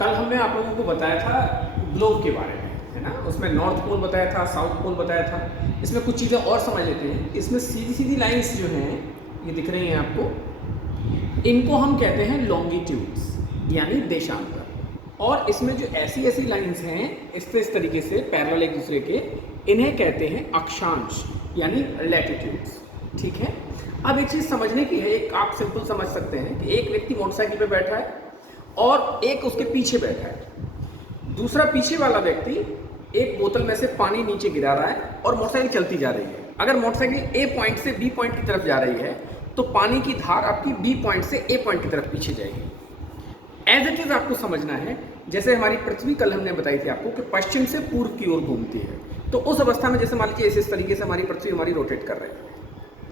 कल हमने आप लोगों को बताया था ग्लोब के बारे में, है ना। उसमें नॉर्थ पोल बताया था, साउथ पोल बताया था। इसमें कुछ चीज़ें और समझ लेते हैं। इसमें सीधी सीधी लाइंस जो हैं, ये दिख रही हैं आपको, इनको हम कहते हैं लॉन्गिट्यूड्स, यानी देशांतर। और इसमें जो ऐसी ऐसी लाइंस हैं इस तरीके से पैरेलल एक दूसरे के, इन्हें कहते हैं अक्षांश, यानी लैटिट्यूड्स। ठीक है। अब एक चीज़ समझने की है, एक आप सिंपल समझ सकते हैं कि एक व्यक्ति मोटरसाइकिल पे बैठा है और एक उसके पीछे बैठा है। दूसरा पीछे वाला व्यक्ति एक बोतल में से पानी नीचे गिरा रहा है और मोटरसाइकिल चलती जा रही है। अगर मोटरसाइकिल ए पॉइंट से बी पॉइंट की तरफ जा रही है तो पानी की धार आपकी बी पॉइंट से ए पॉइंट की तरफ पीछे जाएगी। एज इट इज आपको समझना है, जैसे हमारी पृथ्वी कल हमने बताई थी आपको कि पश्चिम से पूर्व की ओर घूमती है, तो उस अवस्था में जैसे मान लीजिए इस तरीके से हमारी पृथ्वी हमारी रोटेट कर रही है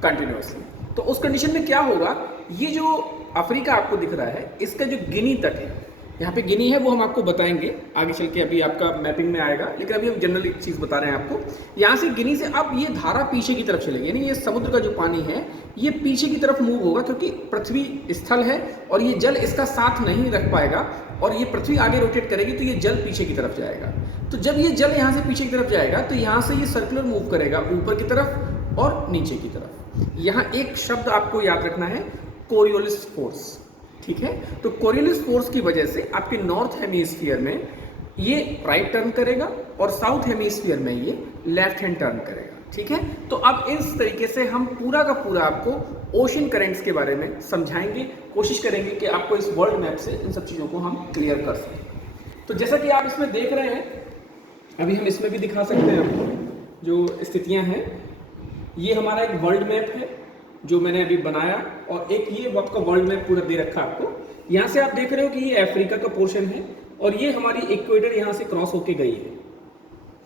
कंटिन्यूअसली, तो उस कंडीशन में क्या होगा, ये जो अफ्रीका आपको दिख रहा है इसका जो गिनी तक है, यहाँ पे गिनी है वो हम आपको बताएंगे आगे चल के, अभी आपका मैपिंग में आएगा, लेकिन अभी हम जनरल एक चीज़ बता रहे हैं आपको। यहाँ से गिनी से अब ये धारा पीछे की तरफ चलेगी, यानी ये समुद्र का जो पानी है ये पीछे की तरफ मूव होगा, क्योंकि पृथ्वी स्थल है और ये जल इसका साथ नहीं रख पाएगा और ये पृथ्वी आगे रोटेट करेगी तो ये जल पीछे की तरफ जाएगा। तो जब ये जल यहाँ से पीछे की तरफ जाएगा तो यहाँ से ये सर्कुलर मूव करेगा ऊपर की तरफ और नीचे की तरफ। यहाँ एक शब्द आपको याद रखना है, कोरियोलिस फोर्स। ठीक है। तो कोरियोलिस फोर्स की वजह से आपके नॉर्थ हेमिस्फीयर में ये राइट टर्न करेगा और साउथ हेमिस्फीयर में ये लेफ्ट हैंड टर्न करेगा। ठीक है। तो अब इस तरीके से हम पूरा का पूरा आपको ओशन करेंट्स के बारे में समझाएंगे, कोशिश करेंगे कि आपको इस वर्ल्ड मैप से इन सब चीज़ों को हम क्लियर कर सकें। तो जैसा कि आप इसमें देख रहे हैं, अभी हम इसमें भी दिखा सकते हैं आपको जो स्थितियाँ हैं। ये हमारा एक वर्ल्ड मैप है जो मैंने अभी बनाया, और एक ये आपका वर्ल्ड मैप पूरा दे रखा आपको। यहाँ से आप देख रहे हो कि ये अफ्रीका का पोर्शन है और ये हमारी इक्वेटर यहाँ से क्रॉस होके गई है।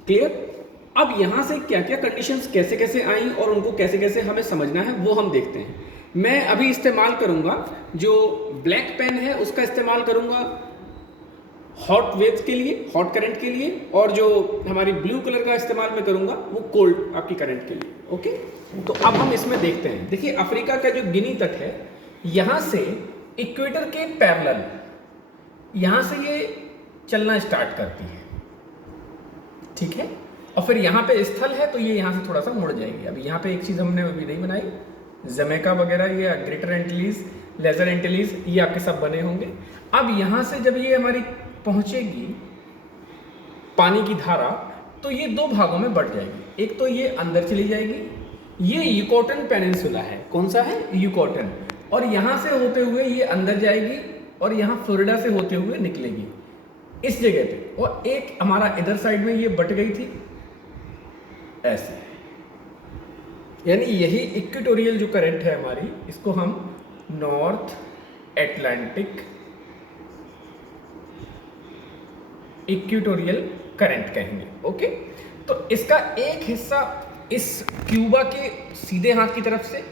क्लियर। अब यहाँ से क्या क्या कंडीशंस कैसे कैसे आई और उनको कैसे कैसे हमें समझना है वो हम देखते हैं। मैं अभी इस्तेमाल करूँगा जो ब्लैक पेन है उसका इस्तेमाल करूँगा हॉट वेव्स के लिए, हॉट करंट के लिए, और जो हमारी ब्लू कलर का इस्तेमाल मैं करूँगा वो कोल्ड आपकी करंट के लिए। ओके। तो अब हम इसमें देखते हैं। देखिए अफ्रीका का जो गिनी तट है, यहाँ से इक्वेटर के पैरेलल यहाँ से ये चलना स्टार्ट करती है। ठीक है। और फिर यहाँ पे स्थल है तो ये यहाँ से थोड़ा सा मुड़ जाएगी। अभी यहाँ पे एक चीज़ हमने अभी नहीं बनाई, जमैका वगैरह, ये ग्रेटर एंटिलीज, लेजर एंटिलीज, ये आपके सब बने होंगे। अब यहाँ से जब ये हमारी पहुँचेगी पानी की धारा, तो ये दो भागों में बढ़ जाएगी। एक तो ये अंदर चली जाएगी, ये यूकोटन पेनिनसुला है। कौन सा है? यूकोटन। और यहाँ से होते हुए ये अंदर जाएगी और यहाँ फ्लोरिडा से होते हुए निकलेगी इस जगह पे। और एक हमारा इधर साइड में ये बट गई थी ऐसे, यानी यही इक्वेटोरियल जो करंट है हमारी, इसको हम नॉर्थ एटलांटिक इक्वेटोरियल करंट कहेंगे। ओके। तो इसका एक हिस्सा इस क्यूबा के सीधे हाथ की तरफ से,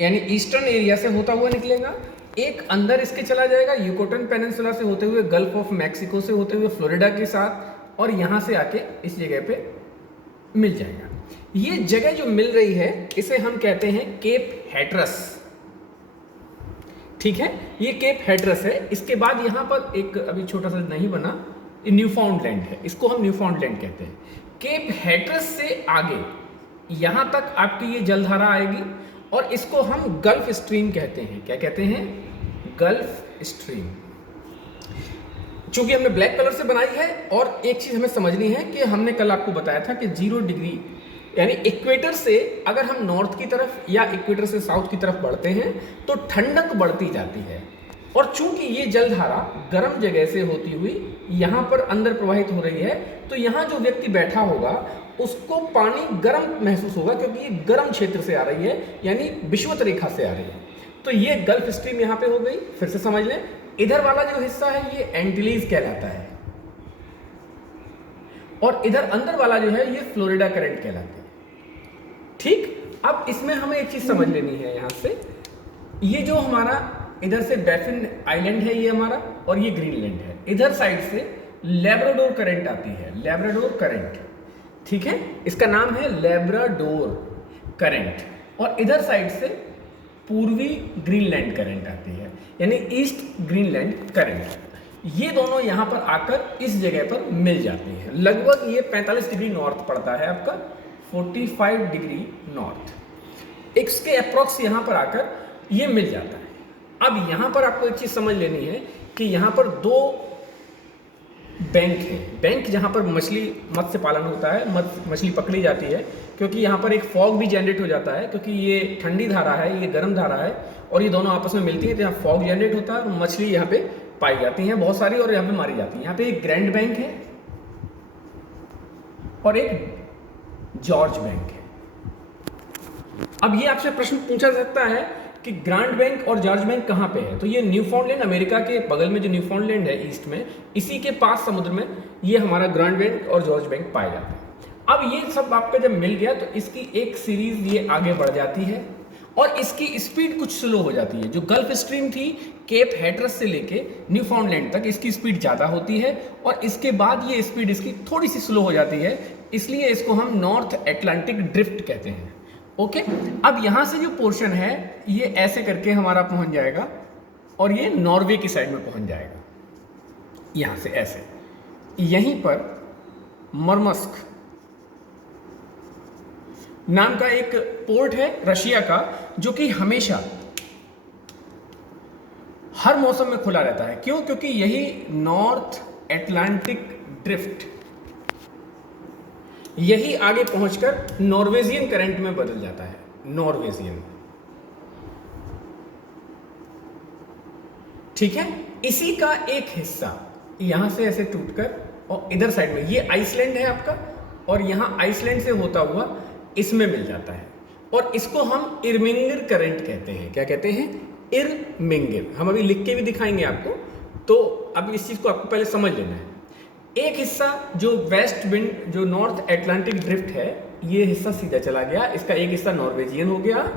यानी ईस्टर्न एरिया से होता हुआ निकलेगा, एक अंदर इसके चला जाएगा यूकोटन पेनिनसुला से होते हुए, गल्फ ऑफ मैक्सिको से होते हुए फ्लोरिडा के साथ, और यहाँ से आके इस जगह पे मिल जाएगा। ये जगह जो मिल रही है इसे हम कहते हैं केप हैट्रस। ठीक है। ये केप हैट्रस है। इसके बाद यहाँ पर एक अभी छोटा सा नहीं बना, न्यूफाउंडलैंड है, इसको हम न्यूफाउंडलैंड कहते हैं। केप हैट्रस से आगे यहां तक आपकी ये जलधारा आएगी और इसको हम गल्फ स्ट्रीम कहते हैं। क्या कहते हैं? Gulf stream. चूंकि हमने ब्लैक कलर से बनाई है, और एक चीज हमें समझनी है कि हमने कल आपको बताया था कि 0 डिग्री यानी इक्वेटर से अगर हम नॉर्थ की तरफ या इक्वेटर से साउथ की तरफ बढ़ते हैं तो ठंडक बढ़ती जाती है। और चूंकि ये जलधारा गर्म जगह से होती हुई यहाँ पर अंदर प्रवाहित हो रही है, तो यहाँ जो व्यक्ति बैठा होगा उसको पानी गर्म महसूस होगा, क्योंकि ये गर्म क्षेत्र से आ रही है, यानी विषुवत रेखा से आ रही है। तो ये गल्फ स्ट्रीम यहाँ पे हो गई। फिर से समझ लें, इधर वाला जो हिस्सा है ये एंटिलीज कहलाता है, और इधर अंदर वाला जो है ये फ्लोरिडा करंट कहलाता है। ठीक। अब इसमें हमें एक चीज समझ लेनी है, यहाँ से ये जो हमारा इधर से बैफिन आइलैंड है ये हमारा, और ये ग्रीनलैंड है। इधर साइड से लैब्राडोर करंट आती है, लैब्राडोर करंट। ठीक है। इसका नाम है लैब्राडोर करंट। और इधर साइड से पूर्वी ग्रीनलैंड करंट आती है, यानी ईस्ट ग्रीनलैंड करंट। ये दोनों यहाँ पर आकर इस जगह पर मिल जाती हैं। लगभग ये 45 डिग्री नॉर्थ पड़ता है आपका, 45 डिग्री नॉर्थ, इसके अप्रॉक्स यहाँ पर आकर ये मिल जाता है। अब यहाँ पर आपको एक चीज़ समझ लेनी है कि यहाँ पर दो बैंक है। बैंक जहाँ पर मत्स्य पालन होता है, मछली पकड़ी जाती है, क्योंकि यहाँ पर एक फॉग भी जनरेट हो जाता है, क्योंकि ये ठंडी धारा है, ये गर्म धारा है, और ये दोनों आपस में मिलती है तो यहाँ फॉग जनरेट होता है और मछली यहाँ पे पाई जाती हैं बहुत सारी, और यहाँ पे मारी जाती है। यहाँ पे एक ग्रैंड बैंक है और एक जॉर्ज बैंक है। अब ये आपसे प्रश्न पूछा जा सकता है कि ग्रैंड बैंक और जॉर्ज बैंक कहाँ पे है? तो ये न्यूफाउंडलैंड, अमेरिका के बगल में जो न्यूफाउंडलैंड है ईस्ट में, इसी के पास समुद्र में ये हमारा ग्रैंड बैंक और जॉर्ज बैंक पाए जाते हैं। अब ये सब आपका जब मिल गया तो इसकी एक सीरीज ये आगे बढ़ जाती है और इसकी स्पीड कुछ स्लो हो जाती है। जो गल्फ स्ट्रीम थी केप हैटरस से लेके न्यूफाउंडलैंड तक, इसकी स्पीड ज़्यादा होती है और इसके बाद ये स्पीड इसकी थोड़ी सी स्लो हो जाती है, इसलिए इसको हम नॉर्थ अटलांटिक ड्रिफ्ट कहते हैं। ओके, अब यहाँ से जो पोर्शन है ये ऐसे करके हमारा पहुँच जाएगा और ये नॉर्वे की साइड में पहुँच जाएगा, यहाँ से ऐसे। यहीं पर मरमस्क नाम का एक पोर्ट है रशिया का, जो कि हमेशा हर मौसम में खुला रहता है। क्यों? क्योंकि यही नॉर्थ अटलांटिक ड्रिफ्ट यही आगे पहुंचकर नॉर्वेजियन करंट में बदल जाता है। नॉर्वेजियन, ठीक है। इसी का एक हिस्सा यहां से ऐसे टूटकर और इधर साइड में ये आइसलैंड है आपका, और यहां आइसलैंड से होता हुआ इसमें मिल जाता है और इसको हम इरमिंगर करंट कहते हैं। क्या कहते हैं? इरमिंगर। हम अभी लिख के भी दिखाएंगे आपको, तो अब इस चीज को आपको पहले समझ लेना है। एक हिस्सा जो वेस्ट विंड, जो नॉर्थ अटलांटिक ड्रिफ्ट है, ये हिस्सा सीधा चला गया, इसका एक हिस्सा नॉर्वेजियन हो गया,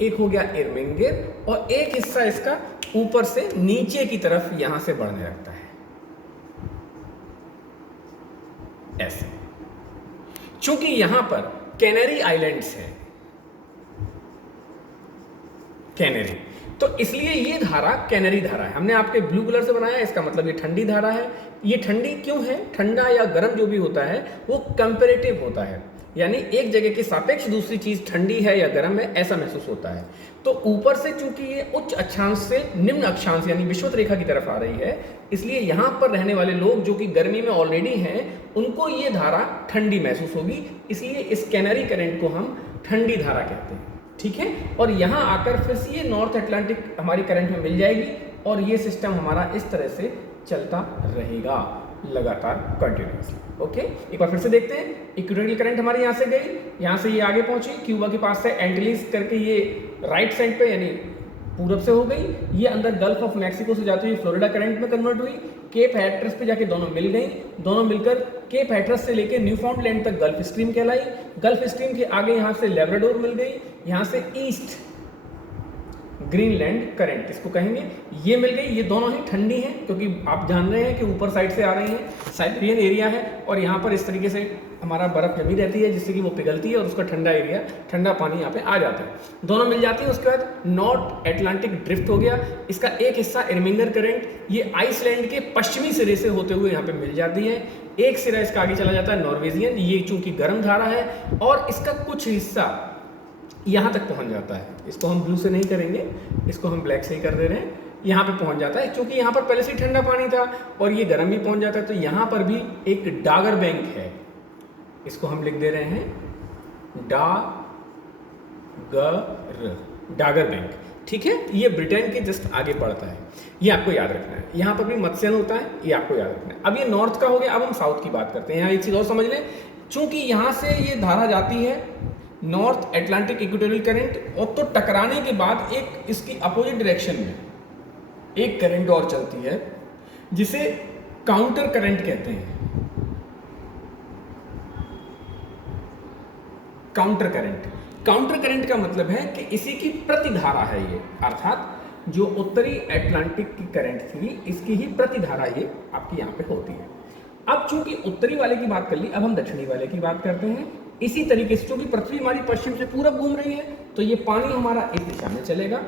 एक हो गया इरमिंगर, और एक हिस्सा इसका ऊपर से नीचे की तरफ यहां से बढ़ने लगता है ऐसे। चूंकि यहां पर कैनरी आइलैंड्स है, कैनरी, तो इसलिए ये धारा कैनरी धारा है। हमने आपके ब्लू कलर से बनाया है, इसका मतलब ये ठंडी धारा है। ये ठंडी क्यों है? ठंडा या गर्म जो भी होता है वो कंपैरेटिव होता है, यानी एक जगह के सापेक्ष दूसरी चीज ठंडी है या गर्म है ऐसा महसूस होता है। तो ऊपर से चूंकि ये उच्च अक्षांश से निम्न अक्षांश यानी विषुवत रेखा की तरफ आ रही है, इसलिए यहाँ पर रहने वाले लोग जो कि गर्मी में ऑलरेडी हैं, उनको ये धारा ठंडी महसूस होगी, इसलिए इस कैनरी करंट को हम ठंडी धारा कहते हैं, ठीक है। और यहाँ आकर फिर से ये नॉर्थ अटलांटिक हमारी करंट में मिल जाएगी और ये सिस्टम हमारा इस तरह से चलता रहेगा लगातार कंटिन्यूसली। ओके, एक बार फिर से देखते हैं। इक्वेटोरियल करंट हमारे यहाँ से गई, यहाँ से ये आगे पहुंची क्यूबा के पास से एंटीलीज करके ये राइट साइड पे यानी पूरब से हो गई, ये अंदर गल्फ ऑफ मैक्सिको से जाती हुई फ्लोरिडा करंट में कन्वर्ट हुई, केप हैटरस पे जाके दोनों मिल गई, दोनों मिलकर केप हैटरस से लेके न्यूफाउंडलैंड तक गल्फ स्ट्रीम कहलाई। गल्फ स्ट्रीम के आगे यहाँ से लेब्राडोर मिल गई, यहाँ से ईस्ट ग्रीनलैंड करंट इसको कहेंगे, ये मिल गई। ये दोनों ही ठंडी हैं क्योंकि आप जान रहे हैं कि ऊपर साइड से आ रही हैं, साइबेरियन एरिया है और यहाँ पर इस तरीके से हमारा बर्फ जमी रहती है जिससे कि वो पिघलती है और उसका ठंडा एरिया, ठंडा पानी यहाँ पे आ जाता है। दोनों मिल जाती है। उसके बाद नॉर्थ अटलांटिक ड्रिफ्ट हो गया, इसका एक हिस्सा इरमिंगर करंट ये आइसलैंड के पश्चिमी सिरे से होते हुए यहाँ पे मिल जाती है। एक सिरा इसका आगे चला जाता है नॉर्वेजियन, ये चूंकि गर्म धारा है और इसका कुछ हिस्सा यहाँ तक पहुँच जाता है। इसको हम ब्लू से नहीं करेंगे, इसको हम ब्लैक से ही कर दे रहे हैं। यहाँ पे पहुँच जाता है क्योंकि यहाँ पर पहले से ही ठंडा पानी था और ये गर्म भी पहुँच जाता है। तो यहाँ पर भी एक डागर बैंक है, इसको हम लिख दे रहे हैं डागर बैंक, ठीक है। ये ब्रिटेन के जस्ट आगे पड़ता है, ये आपको याद रखना है। यहाँ पर भी मत्स्यन होता है, ये आपको याद रखना है। अब ये नॉर्थ का हो गया, अब हम साउथ की बात करते हैं। यहाँ एक चीज़ और समझ लें, चूंकि यहाँ से ये धारा जाती है नॉर्थ अटलांटिक इक्वेटोरियल करंट, और तो टकराने के बाद एक इसकी अपोजिट डायरेक्शन में एक करंट और चलती है जिसे काउंटर करंट कहते हैं। काउंटर करंट का मतलब है कि इसी की प्रतिधारा है ये, अर्थात जो उत्तरी अटलांटिक की करंट थी इसकी ही प्रतिधारा ये आपकी यहाँ पे होती है। अब चूंकि उत्तरी वाले की बात कर ली, अब हम दक्षिणी वाले की बात करते हैं। इसी तरीके से चूंकि पृथ्वी हमारी पश्चिम से पूरब घूम रही है तो ये पानी हमारा इस दिशा में चलेगा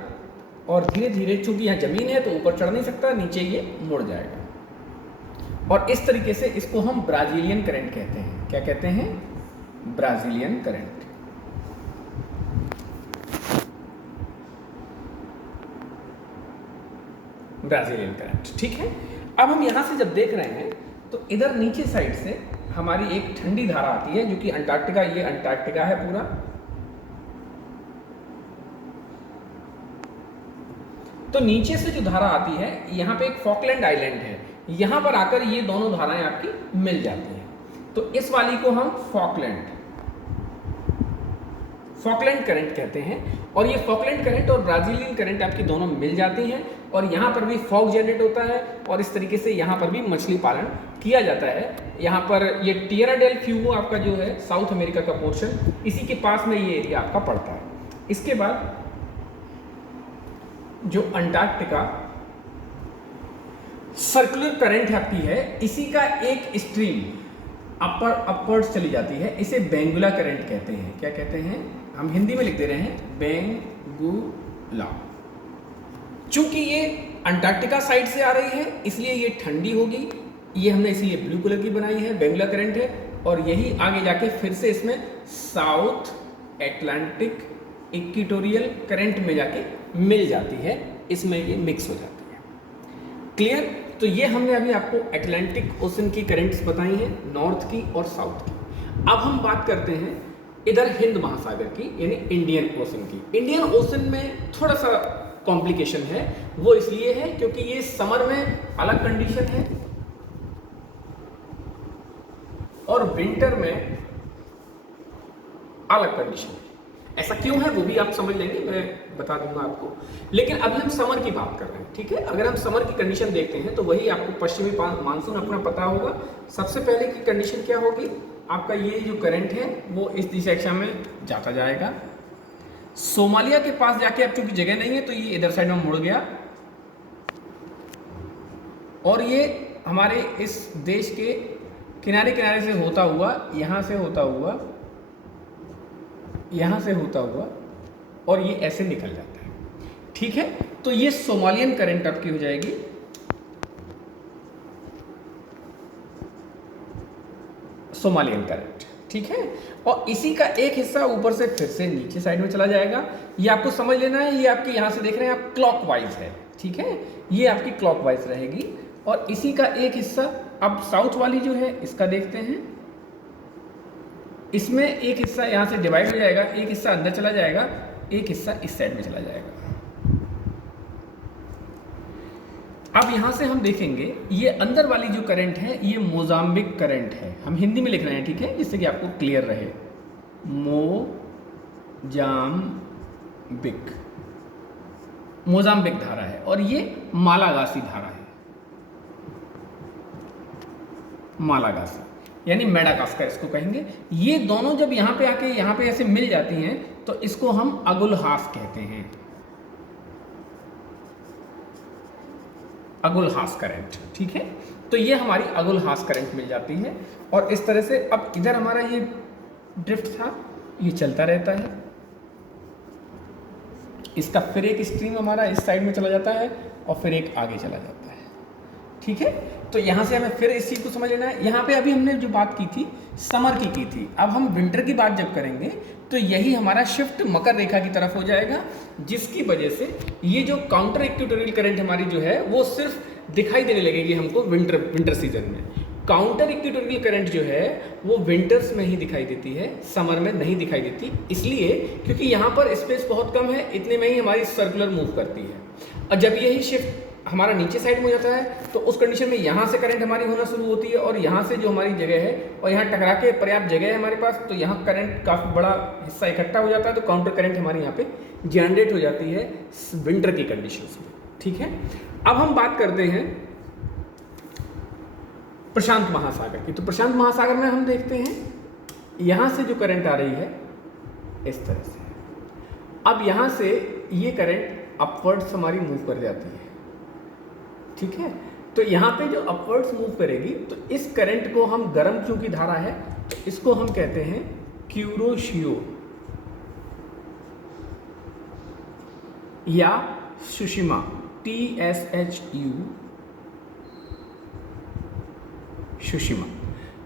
और धीरे धीरे चूंकि यहाँ जमीन है तो ऊपर चढ़ नहीं सकता, नीचे ये मुड़ जाएगा। और इस तरीके से इसको हम ब्राजीलियन करंट कहते हैं। क्या कहते हैं? Brazilian current. ब्राजीलियन करंट, ठीक है। अब हम यहां से जब देख रहे हैं तो इधर नीचे साइड से हमारी एक ठंडी धारा आती है जो कि अंटार्कटिका, ये अंटार्कटिका है पूरा। तो नीचे से जो धारा आती है, यहाँ पे एक फॉकलैंड आइलैंड है, यहाँ पर आकर ये दोनों धाराएं आपकी मिल जाती हैं। तो इस वाली को हम फॉकलैंड करंट कहते हैं। और ये फॉकलैंड करंट और ब्राजीलियन करंट आपकी दोनों मिल जाती हैं और यहाँ पर भी फॉग जनरेट होता है और इस तरीके से यहाँ पर भी मछली पालन किया जाता है। यहाँ पर ये टिएरा डेल फ्यूगो आपका जो है साउथ अमेरिका का पोर्शन, इसी के पास में ये एरिया आपका पड़ता है। इसके बाद जो अंटार्कटिका सर्कुलर करंट आपकी है, इसी का एक स्ट्रीम अपवर्ड्स चली जाती है, इसे बेंगुला करंट कहते हैं। क्या कहते हैं? हम हिंदी में लिख दे रहे हैं बेंगुला। चूंकि ये अंटार्कटिका साइड से आ रही है इसलिए ये ठंडी होगी, ये हमने इसीलिए ब्लू कलर की बनाई है, बेंगुला करंट है। और यही आगे जाके फिर से इसमें साउथ अटलांटिक इक्वेटोरियल करंट में जाके मिल जाती है, इसमें ये मिक्स हो जाती है। क्लियर? तो ये हमने अभी आपको अटलांटिक ओशन की करंट्स बताई हैं, नॉर्थ की और साउथ की। अब हम बात करते हैं इधर हिंद महासागर की, यानी इंडियन ओशन की। इंडियन ओशन में थोड़ा सा कॉम्प्लिकेशन है, वो इसलिए है क्योंकि ये समर में अलग कंडीशन है और विंटर में अलग कंडीशन है। ऐसा क्यों है वो भी आप समझ लेंगे, मैं बता दूंगा आपको। लेकिन अभी हम समर की बात कर रहे हैं, ठीक है। अगर हम समर की कंडीशन देखते हैं तो वही आपको पश्चिमी मानसून अपना पता होगा। सबसे पहले की कंडीशन क्या होगी? आपका ये जो करंट है वो इस दिशा में जाता जाएगा, सोमालिया के पास जाके, अब चूंकि जगह नहीं है तो ये इधर साइड में मुड़ गया और ये हमारे इस देश के किनारे किनारे से होता हुआ, यहाँ से होता हुआ, यहाँ से होता हुआ और ये ऐसे निकल जाता है, ठीक है। तो ये सोमालियन करंट आपकी हो जाएगी। सोमालियन करंट, ठीक है। और इसी का एक हिस्सा ऊपर से फिर से नीचे साइड में चला जाएगा। ये आपको समझ लेना है, ये आपके यहाँ से देख रहे हैं आप क्लॉकवाइज है, ठीक है। ये आपकी क्लॉकवाइज रहेगी और इसी का एक हिस्सा, अब साउथ वाली जो है इसका देखते हैं, इसमें एक हिस्सा यहाँ से डिवाइड हो जाएगा, एक हिस्सा अंदर चला जाएगा, एक हिस्सा इस साइड में चला जाएगा। अब यहाँ से हम देखेंगे ये अंदर वाली जो करंट है ये मोजाम्बिक करंट है। हम हिंदी में लिख रहे हैं, ठीक है, जिससे कि आपको क्लियर रहे। मोजाम्बिक धारा है और ये मालागासी धारा है, मालागासी यानी मेडागास्कर इसको कहेंगे। ये दोनों जब यहाँ पे आके यहाँ पे ऐसे मिल जाती हैं तो इसको हम अगुलहास कहते हैं, अगुलहास करंट, ठीक है। तो ये हमारी अगुलहास करंट मिल जाती है और इस तरह से अब इधर हमारा ये ड्रिफ्ट था, ये चलता रहता है। इसका फिर एक स्ट्रीम हमारा इस साइड में चला जाता है और फिर एक आगे चला जाता है, ठीक है। तो यहाँ से हमें फिर इस चीज़ को समझ लेना है। यहाँ पे अभी हमने जो बात की थी समर की थी, अब हम विंटर की बात जब करेंगे तो यही हमारा शिफ्ट मकर रेखा की तरफ हो जाएगा, जिसकी वजह से ये जो काउंटर इक्वेटोरियल करंट हमारी जो है वो सिर्फ दिखाई देने लगेगी हमको विंटर सीजन में। काउंटर इक्वेटोरियल करंट जो है वो विंटर्स में ही दिखाई देती है, समर में नहीं दिखाई देती, इसलिए क्योंकि यहाँ पर स्पेस बहुत कम है, इतने में ही हमारी सर्कुलर मूव करती है। और जब यही शिफ्ट हमारा नीचे साइड में हो जाता है तो उस कंडीशन में यहाँ से करंट हमारी होना शुरू होती है और यहाँ से जो हमारी जगह है और यहाँ टकरा के पर्याप्त जगह है हमारे पास, तो यहाँ करंट काफ़ी बड़ा हिस्सा इकट्ठा हो जाता है, तो काउंटर करंट हमारे यहाँ पे जनरेट हो जाती है विंटर की कंडीशंस में, ठीक है। अब हम बात करते हैं प्रशांत महासागर की। तो प्रशांत महासागर में हम देखते हैं यहाँ से जो करंट आ रही है इस तरह से, अब यहाँ से ये करंट अपवर्ड्स हमारी मूव कर जाती है, ठीक है। तो यहाँ पे जो अपवर्ड्स मूव करेगी तो इस करंट को हम गर्म चूंकि धारा है तो इसको हम कहते हैं क्यूरोशियो या सुशिमा, TSHU सुशिमा,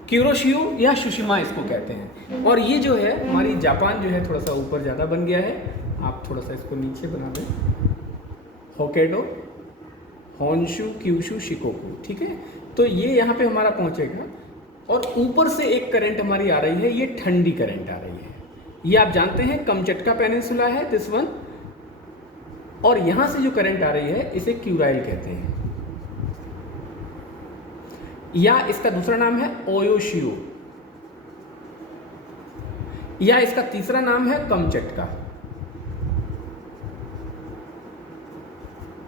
क्यूरोशियो या सुशिमा इसको कहते हैं। और ये जो है हमारी जापान जो है थोड़ा सा ऊपर ज़्यादा बन गया है, आप थोड़ा सा इसको नीचे बना दें, होक्काइडो, होन्शु, क्यूशु, शिकोकू, ठीक है। तो ये यहाँ पे हमारा पहुँचेगा और ऊपर से एक करंट हमारी आ रही है, ये ठंडी करंट आ रही है। ये आप जानते हैं कमचटका पेनिनसुला है दिस वन, और यहाँ से जो करंट आ रही है इसे क्यूराइल कहते हैं, या इसका दूसरा नाम है ओयोशियो, या इसका तीसरा नाम है कमचटका,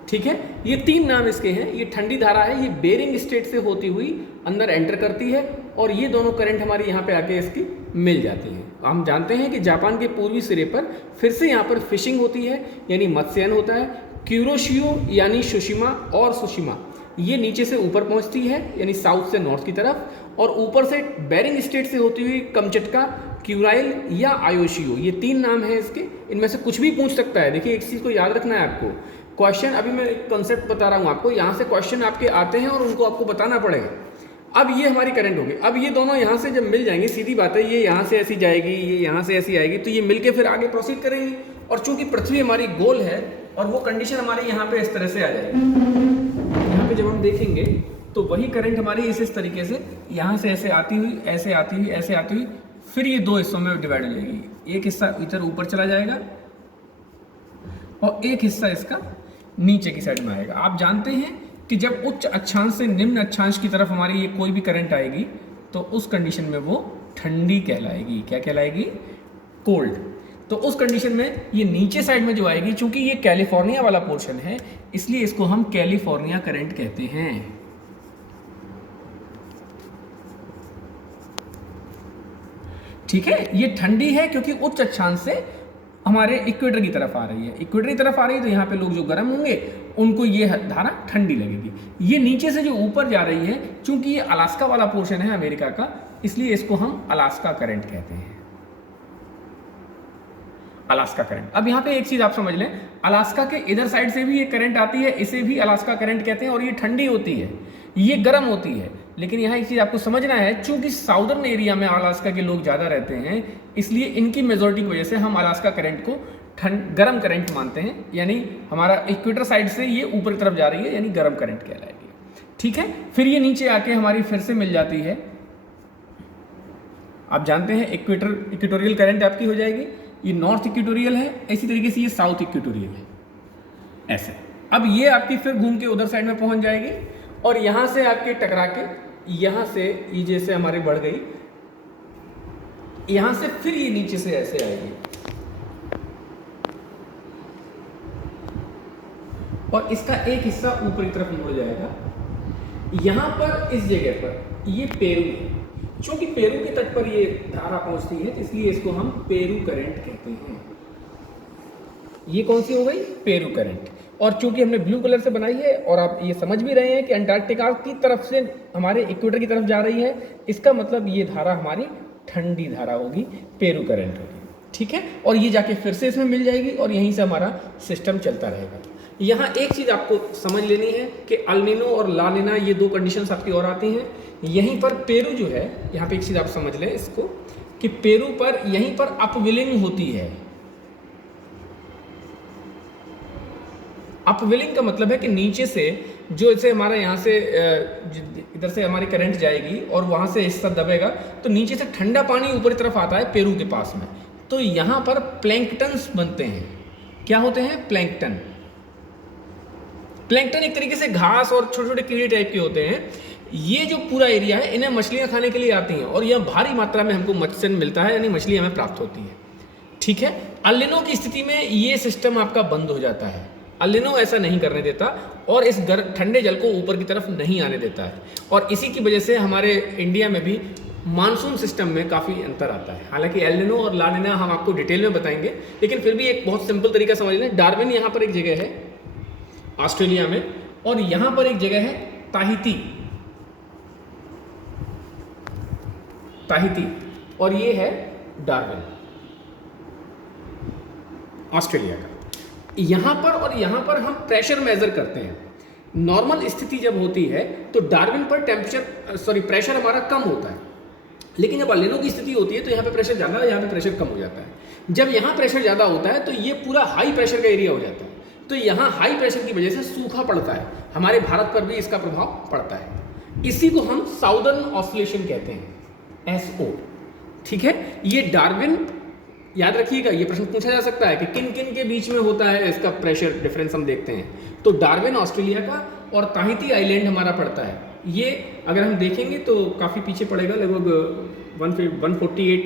ठीक है। ये तीन नाम इसके हैं। ये ठंडी धारा है, ये बेरिंग स्टेट से होती हुई अंदर एंटर करती है और ये दोनों करंट हमारी यहाँ पे आके इसकी मिल जाती हैं। हम जानते हैं कि जापान के पूर्वी सिरे पर फिर से यहाँ पर फिशिंग होती है, यानी मत्स्यन होता है। क्यूरोशियो यानी सुशिमा और सुशिमा ये नीचे से ऊपर पहुँचती है, यानी साउथ से नॉर्थ की तरफ, और ऊपर से बेरिंग स्टेट से होती हुई कमचटका, क्यूराइल या आयोशियो, ये तीन नाम हैं इसके। इनमें से कुछ भी पूछ सकता है। देखिए एक चीज़ को याद रखना है आपको, क्वेश्चन, अभी मैं एक कॉन्सेप्ट बता रहा हूँ आपको, यहाँ से क्वेश्चन आपके आते हैं और उनको आपको बताना पड़ेगा। अब ये हमारी करंट होगी, अब ये दोनों यहाँ से जब मिल जाएंगे, सीधी बात है, ये यहाँ से ऐसी जाएगी, ये यहाँ से ऐसी आएगी, तो ये मिलके फिर आगे प्रोसीड करेंगी। और चूंकि पृथ्वी हमारी गोल है और वो कंडीशन हमारी यहाँ पे इस तरह से आ जाएगी, यहाँ पे जब हम देखेंगे तो वही करंट हमारी इस तरीके से यहाँ से ऐसे आती हुई, ऐसे आती हुई, ऐसे आती हुई, फिर ये दो हिस्सों में डिवाइड हो जाएगी। एक हिस्सा इधर ऊपर चला जाएगा और एक हिस्सा इसका नीचे की साइड में आएगा। आप जानते हैं कि जब उच्च अक्षांश से निम्न अक्षांश की तरफ हमारी ये कोई भी करंट आएगी तो उस कंडीशन में वो ठंडी कहलाएगी। क्या कहलाएगी? कोल्ड। तो उस कंडीशन में ये नीचे साइड में जो आएगी, चूंकि ये कैलिफोर्निया वाला पोर्शन है, इसलिए इसको हम कैलिफोर्निया करंट कहते हैं। ठीक है, ये ठंडी है क्योंकि उच्च अक्षांश से हमारे इक्वेटर की तरफ आ रही है। इक्वेटर की तरफ आ रही है तो यहाँ पे लोग जो गर्म होंगे उनको ये धारा ठंडी लगेगी। ये नीचे से जो ऊपर जा रही है, चूंकि ये अलास्का वाला पोर्शन है अमेरिका का, इसलिए इसको हम अलास्का करंट कहते हैं। Alaska current. अब यहाँ पे एक चीज आप समझ लें, अलास्का के इधर साइड से भी ये करंट आती है, इसे भी अलास्का करंट कहते हैं, और ये ठंडी होती है, ये गर्म होती है। लेकिन यहाँ एक चीज आपको समझना है, चूंकि साउदर्न एरिया में अलास्का के लोग ज्यादा रहते हैं, इसलिए इनकी मेजोरिटी की वजह से हम अलास्का करंट को गर्म करंट मानते हैं। यानी हमारा इक्वेटर साइड से ये ऊपर की तरफ जा रही है, यानी गर्म करंट कहलाएगी। ठीक है, फिर ये नीचे आके हमारी फिर से मिल जाती है। आप जानते हैं इक्वेटोरियल करंट आपकी हो जाएगी। ये नॉर्थ इक्वेटोरियल है, इसी तरीके से ये साउथ इक्वेटोरियल है, ऐसे। अब ये आपकी फिर घूम के उधर साइड में पहुंच जाएगी और यहां से आपके टकरा के यहां से ये जैसे हमारी बढ़ गई, यहां से फिर ये नीचे से ऐसे आएगी और इसका एक हिस्सा ऊपर की तरफ मुड़ जाएगा। यहां पर इस जगह पर ये पेरू है, चूंकि पेरू के तट पर ये धारा पहुंचती है, इसलिए इसको हम पेरू करंट कहते हैं। ये कौन सी हो गई? Peru current. और चूंकि हमने ब्लू कलर से बनाई है और आप ये समझ भी रहे हैं कि अंटार्कटिका की तरफ से हमारे इक्वेटर की तरफ जा रही है, इसका मतलब ये धारा हमारी ठंडी धारा होगी, पेरू करंट होगी। ठीक है, और ये जाके फिर से इसमें मिल जाएगी और यहीं से हमारा सिस्टम चलता रहेगा। यहाँ एक चीज़ आपको समझ लेनी है कि अल्निनो और लानिना, ये दो कंडीशंस आपकी और आती हैं। यहीं पर पेरू जो है, यहाँ पे एक चीज़ आप समझ लें इसको, कि पेरू पर यहीं पर अपविलिंग होती है। अपविलिंग का मतलब है कि नीचे से जो इसे हमारा यहाँ से इधर से हमारी करंट जाएगी और वहाँ से हिस्सा दबेगा, तो नीचे से ठंडा पानी ऊपर की तरफ आता है पेरू के पास में, तो यहाँ पर प्लैंकटन्स बनते हैं। क्या होते हैं? प्लैंकटन। प्लैंकटन एक तरीके से घास और छोटे छोटे कीड़े टाइप के होते हैं। ये जो पूरा एरिया है, इन्हें मछलियाँ खाने के लिए आती हैं और यह भारी मात्रा में हमको मत्स्य मिलता है, यानी मछली हमें प्राप्त होती है। ठीक है, अल्निनो की स्थिति में ये सिस्टम आपका बंद हो जाता है। अल्निनो ऐसा नहीं करने देता और इस ठंडे जल को ऊपर की तरफ नहीं आने देता है, और इसी की वजह से हमारे इंडिया में भी मानसून सिस्टम में काफ़ी अंतर आता है। हालांकि एल्निनो और लानिना हम आपको डिटेल में बताएंगे, लेकिन फिर भी एक बहुत सिंपल तरीका समझ लें। डार्विन यहाँ पर एक जगह है ऑस्ट्रेलिया में, और यहाँ पर एक जगह है ताहिती, और ये है डार्विन ऑस्ट्रेलिया का। यहाँ पर और यहाँ पर हम प्रेशर मेजर करते हैं। नॉर्मल स्थिति जब होती है तो डार्विन पर प्रेशर हमारा कम होता है, लेकिन जब अल नीनो की स्थिति होती है तो यहाँ पे प्रेशर ज़्यादा है, यहाँ पे प्रेशर कम हो जाता है। जब यहाँ प्रेशर ज़्यादा होता है तो ये पूरा हाई प्रेशर का एरिया हो जाता है, तो यहाँ हाई प्रेशर की वजह से सूखा पड़ता है, हमारे भारत पर भी इसका प्रभाव पड़ता है। इसी को हम साउदर्न ऑस्लेशन कहते हैं, SO। ठीक है, ये डार्विन, याद रखिएगा ये प्रश्न पूछा जा सकता है कि किन किन के बीच में होता है इसका प्रेशर डिफरेंस, हम देखते हैं। तो डार्विन ऑस्ट्रेलिया का और ताहिती आइलैंड हमारा पड़ता है। ये अगर हम देखेंगे तो काफ़ी पीछे पड़ेगा, लगभग 148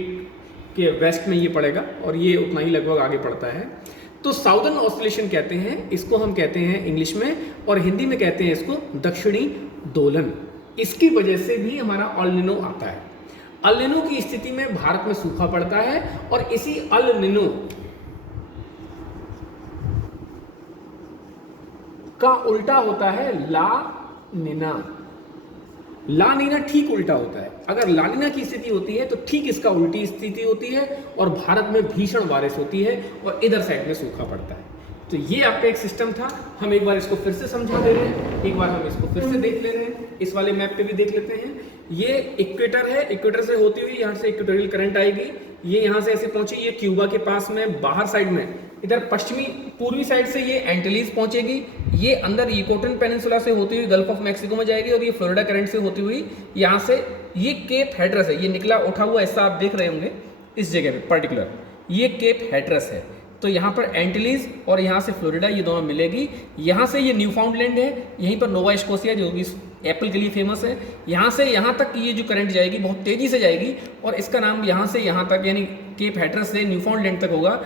के वेस्ट में ये पड़ेगा, और ये उतना ही लगभग आगे पड़ता है। तो साउदर्न ऑस्ट्रेलेशन कहते हैं इसको, हम कहते हैं इंग्लिश में, और हिंदी में कहते हैं इसको दक्षिणी दोलन। इसकी वजह से भी हमारा अल नीनो आता है। अल नीनो की स्थिति में भारत में सूखा पड़ता है, और इसी अल नीनो का उल्टा होता है ला नीना। ला नीना ठीक उल्टा होता है। अगर ला नीना की स्थिति होती है तो ठीक इसका उल्टी स्थिति होती है, और भारत में भीषण बारिश होती है, और इधर साइड में सूखा पड़ता है। तो ये आपका एक सिस्टम था। हम एक बार इसको फिर से समझा दे रहे हैं, एक बार हम इसको फिर से देख ले रहे हैं, इस वाले मैप पे भी देख लेते हैं। ये इक्वेटर है, इक्वेटर से होती हुई यहाँ से इक्वेटोरियल करंट आएगी, ये यहाँ से ऐसे पहुंची, ये क्यूबा के पास में बाहर साइड में, इधर पश्चिमी पूर्वी साइड से ये एंटिलीज पहुंचेगी, ये अंदर युकाटन पेनिनसुला से होती हुई गल्फ ऑफ मैक्सिको में जाएगी, और ये फ्लोरिडा करंट से होती हुई यहाँ से, ये केप हैट्रस है, ये निकला उठा हुआ ऐसा आप देख रहे होंगे इस जगह पे पर्टिकुलर, ये केप हैट्रस है। तो यहाँ पर एंटिलीज और यहाँ से फ्लोरिडा, ये दोनों मिलेगी। यहाँ से ये न्यूफाउंडलैंड है, यहीं पर नोवा स्कोशिया जो कि एप्पल के लिए फेमस है। यहाँ से यहाँ तक ये जो करंट जाएगी बहुत तेज़ी से जाएगी, और इसका नाम यहाँ से यहाँ तक यानी केप हैट्रस से न्यूफाउंडलैंड तक होगा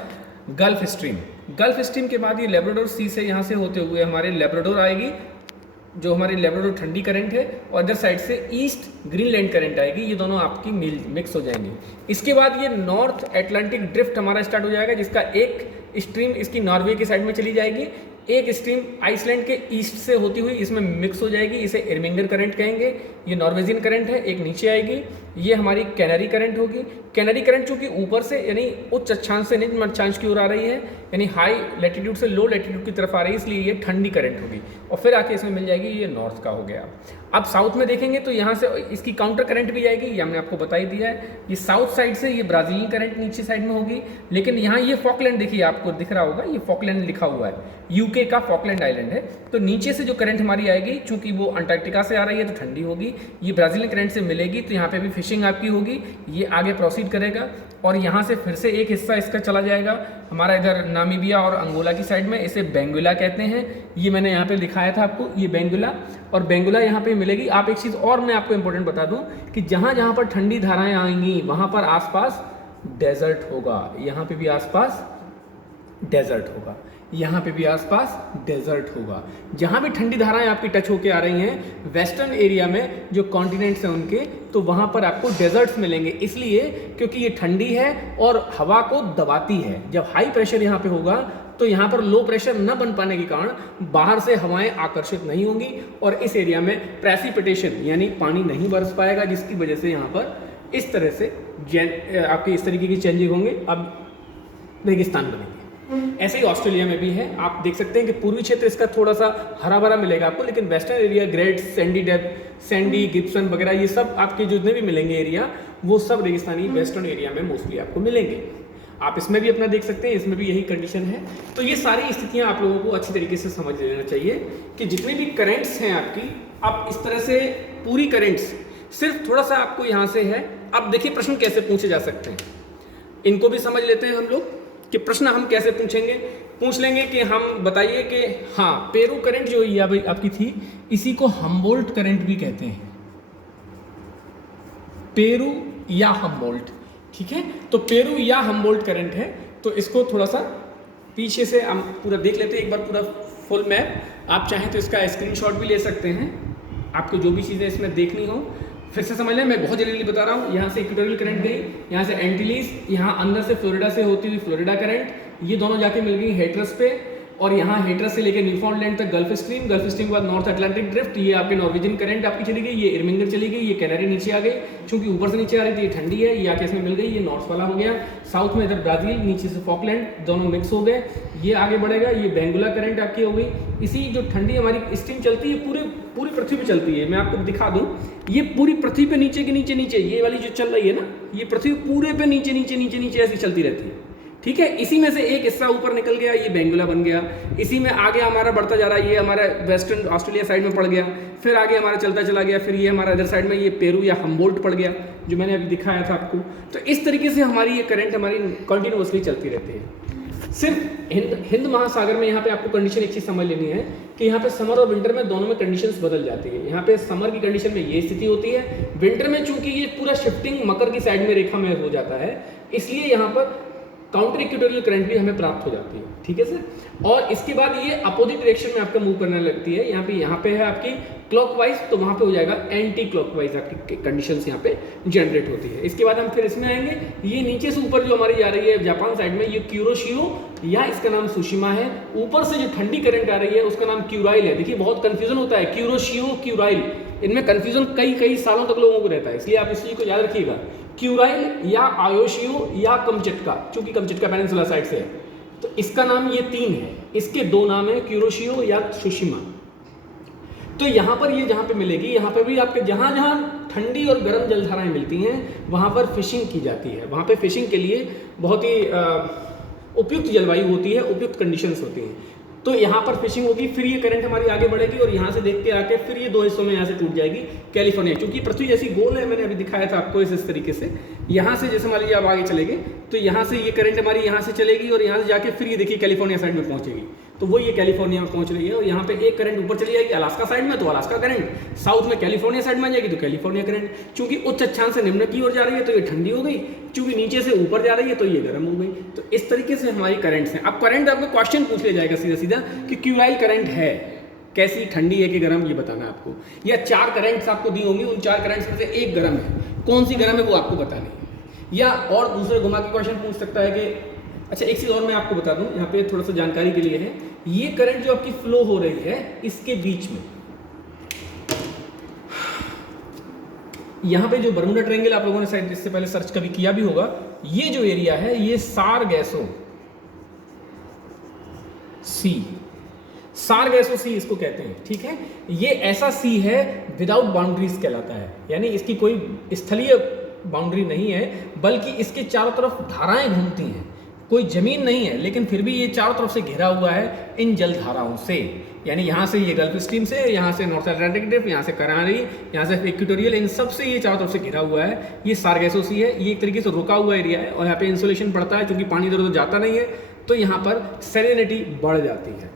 गल्फ स्ट्रीम। गल्फ स्ट्रीम के बाद ये लेब्राडोर सी से यहाँ से होते हुए हमारे लेब्राडोर आएगी, जो हमारी लेब्राडोर ठंडी करंट है, और इधर साइड से ईस्ट ग्रीनलैंड करंट आएगी। ये दोनों आपकी मिक्स हो जाएंगे। इसके बाद ये नॉर्थ एटलांटिक ड्रिफ्ट हमारा स्टार्ट हो जाएगा, जिसका एक स्ट्रीम इसकी नॉर्वे की साइड में चली जाएगी, एक स्ट्रीम आइसलैंड के ईस्ट से होती हुई इसमें मिक्स हो जाएगी, इसे इर्मिंगर करंट कहेंगे। ये नॉर्वेजियन करंट है, एक नीचे आएगी, ये हमारी कैनरी करंट होगी। कैनरी करंट चूंकि ऊपर से यानी उच्च अक्षांश से निम्न अक्षांश की ओर आ रही है, यानी हाई लैटिट्यूड से लो लैटिट्यूड की तरफ आ रही है, इसलिए ये ठंडी करंट होगी, और फिर आके इसमें मिल जाएगी, ये नॉर्थ का हो गया। अब साउथ में देखेंगे तो यहाँ से इसकी काउंटर करंट भी आएगी, ये हमने आपको बता ही दिया है। ये साउथ साइड से ये ब्राजीलियन करंट नीचे साइड में होगी, लेकिन यहाँ ये फॉकलैंड देखिए, आपको दिख रहा होगा ये फॉकलैंड लिखा हुआ है, यूके का फॉकलैंड आइलैंड है। तो नीचे से जो करंट हमारी आएगी, चूंकि वो अंटार्कटिका से आ रही है तो ठंडी होगी, ये ब्राजीलियन करंट से मिलेगी, तो यहाँ पे भी फिशिंग आपकी होगी, ये आगे प्रोसीड करेगा, और यहाँ से फिर से एक हिस्सा इसका चला जाएगा हमारा इधर नामीबिया और अंगोला की साइड में, इसे बेंगुला कहते हैं। ये मैंने यहाँ पे दिखाया था आपको, ये बेंगुला, और बेंगुला यहाँ पे मिलेगी। आप एक चीज़ और मैं आपको इंपॉर्टेंट बता दूं कि जहाँ जहाँ पर ठंडी धाराएं आएंगी वहाँ पर आसपास डेजर्ट होगा, यहाँ पे भी आसपास डेजर्ट होगा, यहाँ पे भी आसपास डेजर्ट होगा। जहाँ भी ठंडी धाराएं आपकी टच होके आ रही हैं वेस्टर्न एरिया में, जो कॉन्टिनेंट्स हैं उनके, तो वहाँ पर आपको डेजर्ट्स मिलेंगे, इसलिए क्योंकि ये ठंडी है और हवा को दबाती है। जब हाई प्रेशर यहाँ पे होगा तो यहाँ पर लो प्रेशर न बन पाने के कारण बाहर से हवाएं आकर्षित नहीं होंगी, और इस एरिया में प्रेसिपिटेशन यानी पानी नहीं बरस पाएगा, जिसकी वजह से यहाँ पर इस तरह से आपके इस तरीके की चेंजिंग होंगे, अब रेगिस्तान बनेंगे। ऐसे ही ऑस्ट्रेलिया में भी है, आप देख सकते हैं कि पूर्वी क्षेत्र इसका थोड़ा सा हरा भरा मिलेगा आपको, लेकिन वेस्टर्न एरिया ग्रेट सैंडी डेप, सैंडी गिब्सन वगैरह, ये सब आपके जितने भी मिलेंगे एरिया, वो सब रेगिस्तानी वेस्टर्न एरिया में मोस्टली आपको मिलेंगे। आप इसमें भी अपना देख सकते हैं, इसमें भी यही कंडीशन है। तो ये सारी स्थितियां आप लोगों को अच्छी तरीके से समझ लेना चाहिए कि जितने भी करेंट्स हैं आपकी, अब इस तरह से पूरी करेंट्स सिर्फ थोड़ा सा आपको यहाँ से है। अब देखिए प्रश्न कैसे पूछे जा सकते हैं, इनको भी समझ लेते हैं हम लोग कि प्रश्न हम कैसे पूछेंगे। पूछ लेंगे कि हम बताइए कि हाँ, पेरू करंट जो ये आपकी थी, इसी को हम्बोल्ट करंट भी कहते हैं, पेरू या हम्बोल्ट। ठीक है, तो पेरू या हम्बोल्ट करंट है। तो इसको थोड़ा सा पीछे से हम पूरा देख लेते हैं, एक बार पूरा फुल मैप। आप चाहें तो इसका स्क्रीनशॉट भी ले सकते हैं, आपको जो भी चीज़ें इसमें देखनी हो फिर से समझ लें। मैं बहुत जल्दी बता रहा हूँ। यहाँ से इक्वेटोरियल करंट गई, यहाँ से एंटिलीज, यहाँ अंदर से फ्लोरिडा से होती हुई फ्लोरिडा करंट, ये दोनों जाके मिल गई हेट्रस पे। और यहाँ हेट्रस से लेकर न्यूफाउंडलैंड तक गल्फ स्ट्रीम के बाद नॉर्थ अटलांटिक ड्रिफ्ट, ये आपके नॉर्वेजियन करंट आपकी चली गई, ये इरमिंगर चली गई, ये कैनरी नीचे आ गई, क्योंकि ऊपर से नीचे आ रही थी, ये ठंडी है, ये आके इसमें मिल गई, ये नॉर्थ वाला हो गया। साउथ में इधर ब्राज़ील, नीचे से फॉकलैंड, दोनों मिक्स हो गए, ये आगे बढ़ेगा, ये बेंगुला करंट आपकी हो गई। इसी जो ठंडी हमारी स्ट्रीम चलती है पूरी पृथ्वी पे चलती है। मैं आपको दिखा दूँ, ये पूरी पृथ्वी पे नीचे के नीचे ये वाली जो चल रही है ना, ये पृथ्वी पूरे पे नीचे ऐसी चलती रहती है, ठीक है। इसी में से एक हिस्सा ऊपर निकल गया, ये बेंगुला बन गया, इसी में आगे हमारा बढ़ता जा रहा है, ये हमारा वेस्टर्न ऑस्ट्रेलिया साइड में पड़ गया, फिर आगे हमारा चलता चला गया, फिर ये हमारा इधर साइड में ये पेरू या हम्बोल्ट पड़ गया, जो मैंने अभी दिखाया था आपको। तो इस तरीके से हमारी ये करंट हमारी कंटिन्यूअसली चलती रहती है। सिर्फ हिंद महासागर में यहाँ पे आपको कंडीशन एक चीज़ समझ लेनी है कि यहाँ पे समर और विंटर में दोनों में कंडीशंस बदल जाती है। यहाँ पे समर की कंडीशन में ये स्थिति होती है, विंटर में चूंकि ये पूरा शिफ्टिंग मकर की साइड में रेखा में हो जाता है, इसलिए यहाँ पर काउंटर इक्वेटोरियल करंट भी हमें प्राप्त हो जाती है, ठीक है सर। और इसके बाद ये अपोजिट डायरेक्शन में आपका मूव करने लगती है। यहाँ पे है आपकी क्लॉकवाइज, तो वहाँ पे हो जाएगा एंटी क्लॉकवाइज आपकी कंडीशंस यहाँ पे जनरेट होती है। इसके बाद हम फिर इसमें आएंगे, ये नीचे से ऊपर जो हमारी जा रही है जापान साइड में, ये क्यूरोशियो या इसका नाम सुशिमा है। ऊपर से जो ठंडी करंट आ रही है उसका नाम क्यूराइल है। देखिए बहुत कंफ्यूजन होता है, क्यूरोशियो क्यूराइल, इनमें कंफ्यूजन कई सालों तक लोगों को रहता है, इसलिए आप इस चीज को याद रखिएगा। क्यूराइल या आयोशियो या कमचटका, चूंकि कमचटका पेनिनसुला साइड से है तो इसका नाम ये 3 है, इसके 2 नाम है, क्यूरोशियो या सुशिमा। तो यहाँ पर ये जहाँ पे मिलेगी, यहाँ पर भी आपके जहाँ जहाँ ठंडी और गर्म जलधाराएं मिलती हैं वहाँ पर फिशिंग की जाती है। वहाँ पे फिशिंग के लिए बहुत ही उपयुक्त जलवायु होती है, उपयुक्त कंडीशंस होती हैं, तो यहाँ पर फिशिंग होगी। फिर ये करंट हमारी आगे बढ़ेगी और यहाँ से देख के आके फिर ये 2 हिस्सों में यहाँ से टूट जाएगी कैलिफोर्निया, क्योंकि पृथ्वी जैसी गोल है, मैंने अभी दिखाया था आपको इस तरीके से। यहाँ से जैसे मान लीजिए आप आगे चलेंगे तो यहाँ से ये करंट हमारी यहाँ से चलेगी और यहाँ से जाके फिर ये देखिए कैलिफोर्निया साइड में पहुँचेगी, तो वो ये कैलिफोर्निया में पहुँच रही है। और यहाँ पे एक करंट ऊपर चली जाएगी अलास्का साइड में, तो अलास्का करंट साउथ में कैलिफोर्निया साइड में आ जाएगी, तो कैलिफोर्निया करंट चूंकि उच्च अक्षांश से निम्न की ओर जा रही है तो ये ठंडी हो गई, चूंकि नीचे से ऊपर जा रही है तो ये गर्म हो गई। तो इस तरीके से हमारी करंट्स हैं। अब करंट आपको क्वेश्चन पूछ लिया जाएगा सीधा कि क्यूराइल करंट है कैसी, ठंडी है कि गर्म, ये बताना है आपको। या 4 करंट्स आपको दी होंगी, उन 4 करंट्स में से एक गर्म है, कौन सी गर्म है वो आपको बतानी है। या और दूसरे घुमा के क्वेश्चन पूछ सकता है कि अच्छा एक चीज़ और मैं आपको बता दूं, यहाँ पे थोड़ा सा जानकारी के लिए है, ये करंट जो आपकी फ्लो हो रही है इसके बीच में यहाँ पे जो बर्मुडा ट्रायंगल आप लोगों ने शायद इससे पहले सर्च कभी किया भी होगा, ये जो एरिया है ये सारगैसो सी इसको कहते हैं, ठीक है। ये ऐसा सी है विदाउट बाउंड्रीज कहलाता है, यानी इसकी कोई स्थलीय बाउंड्री नहीं है, बल्कि इसके चारों तरफ धाराएं घूमती हैं, कोई जमीन नहीं है, लेकिन फिर भी ये चारों तरफ से घिरा हुआ है इन जलधाराओं से। यानी यहाँ से ये गल्फ स्ट्रीम से, यहाँ से नॉर्थ अटलांटिक ड्रिफ्ट, यहाँ से करारी, यहाँ से इक्वेटोरियल, इन सब से ये चारों तरफ से घिरा हुआ है। ये सारगैसो सी है, ये एक तरीके से रुका हुआ एरिया है और यहाँ पे इंसुलेशन पड़ता है, क्योंकि पानी इधर उधर जाता नहीं है, तो यहाँ पर सेरेनिटी बढ़ जाती है,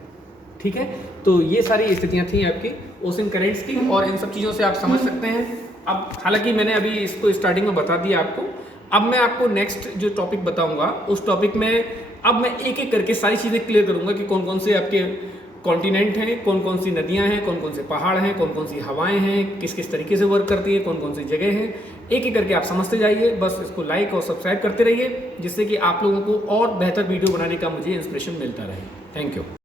ठीक है। तो ये सारी स्थितियाँ थी आपकी ओशन करेंट्स की, और इन सब चीज़ों से आप समझ सकते हैं। अब हालांकि मैंने अभी इसको स्टार्टिंग में बता दिया आपको, अब मैं आपको नेक्स्ट जो टॉपिक बताऊंगा उस टॉपिक में अब मैं एक एक करके सारी चीज़ें क्लियर करूंगा कि कौन कौन से आपके कॉन्टिनेंट हैं, कौन कौन सी नदियां हैं, कौन कौन से पहाड़ हैं, कौन कौन सी हवाएं हैं, किस किस तरीके से वर्क करती है, कौन कौन सी जगह हैं, एक एक करके आप समझते जाइए। बस इसको लाइक और सब्सक्राइब करते रहिए, जिससे कि आप लोगों को और बेहतर वीडियो बनाने का मुझे इंस्पिरेशन मिलता रहे। Thank you.